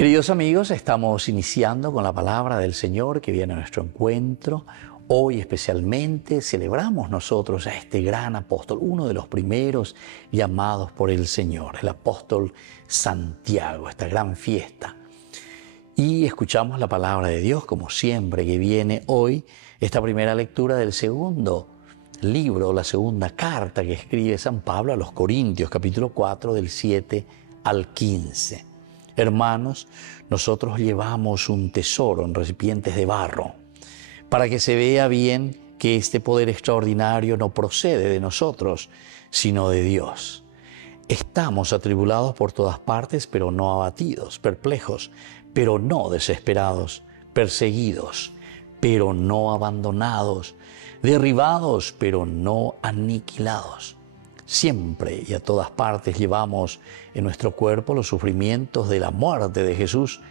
Queridos amigos, estamos iniciando con la palabra del Señor que viene a nuestro encuentro. Hoy especialmente celebramos nosotros a este gran apóstol, uno de los primeros llamados por el Señor, el apóstol Santiago, esta gran fiesta. Y escuchamos la palabra de Dios, como siempre, que viene hoy, esta primera lectura del segundo libro, la segunda carta que escribe San Pablo a los Corintios, capítulo 4, del 7 al 15. Hermanos, nosotros llevamos un tesoro en recipientes de barro, para que se vea bien que este poder extraordinario no procede de nosotros, sino de Dios. Estamos atribulados por todas partes, pero no abatidos, perplejos, pero no desesperados, perseguidos, pero no abandonados, derribados, pero no aniquilados. Siempre y a todas partes llevamos en nuestro cuerpo los sufrimientos de la muerte de Jesús,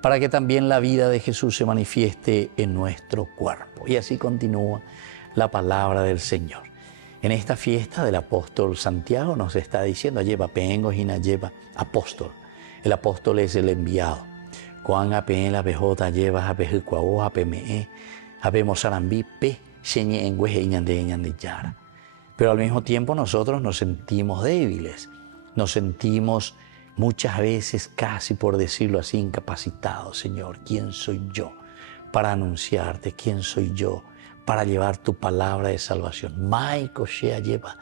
para que también la vida de Jesús se manifieste en nuestro cuerpo. Y así continúa la palabra del Señor. En esta fiesta del apóstol Santiago nos está diciendo, lleva pengo hina lleva apóstol. El apóstol es el enviado. Cuán apen la pejota lleva a pejucuao a pme a pemosarambí pe sheñe engüeje iñande yara. Pero al mismo tiempo nosotros nos sentimos débiles, nos sentimos muchas veces, casi por decirlo así, incapacitados. Señor, ¿quién soy yo para anunciarte? ¿Quién soy yo para llevar tu palabra de salvación? Maiko shea lleva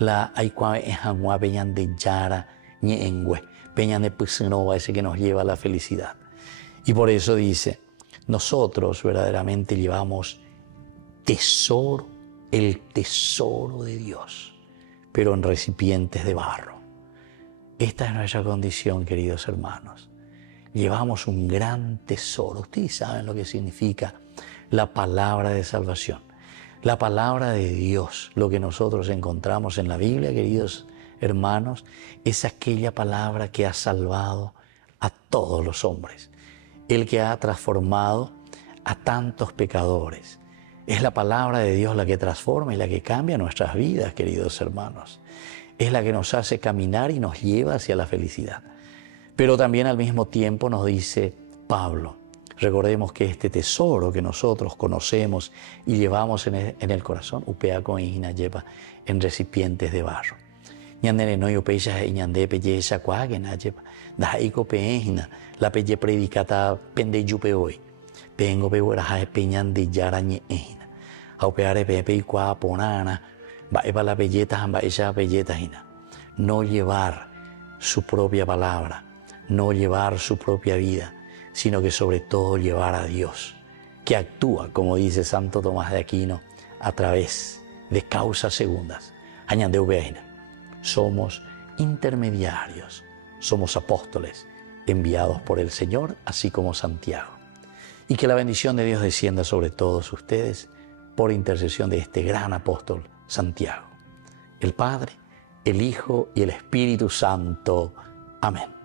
la aikua ejanua peñan de yara ñe engüe, peñan de pusinova, ese que nos lleva a la felicidad. Y por eso dice, nosotros verdaderamente llevamos tesoro, el tesoro de Dios, pero en recipientes de barro. Esta es nuestra condición, queridos hermanos. Llevamos un gran tesoro. Ustedes saben lo que significa la palabra de salvación. La palabra de Dios, lo que nosotros encontramos en la Biblia, queridos hermanos, es aquella palabra que ha salvado a todos los hombres. El que ha transformado a tantos pecadores. Es la palabra de Dios la que transforma y la que cambia nuestras vidas, queridos hermanos. Es la que nos hace caminar y nos lleva hacia la felicidad. Pero también al mismo tiempo nos dice Pablo, recordemos que este tesoro que nosotros conocemos y llevamos en el corazón, upea con hina lleva en recipientes de barro. Ñandere no yo pecha ñande pelle esa cuague na lleva, da iko peina, la pelle predicata pende yupe hoy. Pengo pewera ha peñan de yarañe ejina. Aupeare pepe y cua ponana, va eva la belleta, va esa belleta hina. No llevar su propia palabra, no llevar su propia vida, sino que sobre todo llevar a Dios, que actúa, como dice Santo Tomás de Aquino, a través de causas segundas. Añande ejina. Somos intermediarios, somos apóstoles enviados por el Señor, así como Santiago. Y que la bendición de Dios descienda sobre todos ustedes por intercesión de este gran apóstol Santiago. El Padre, el Hijo y el Espíritu Santo. Amén.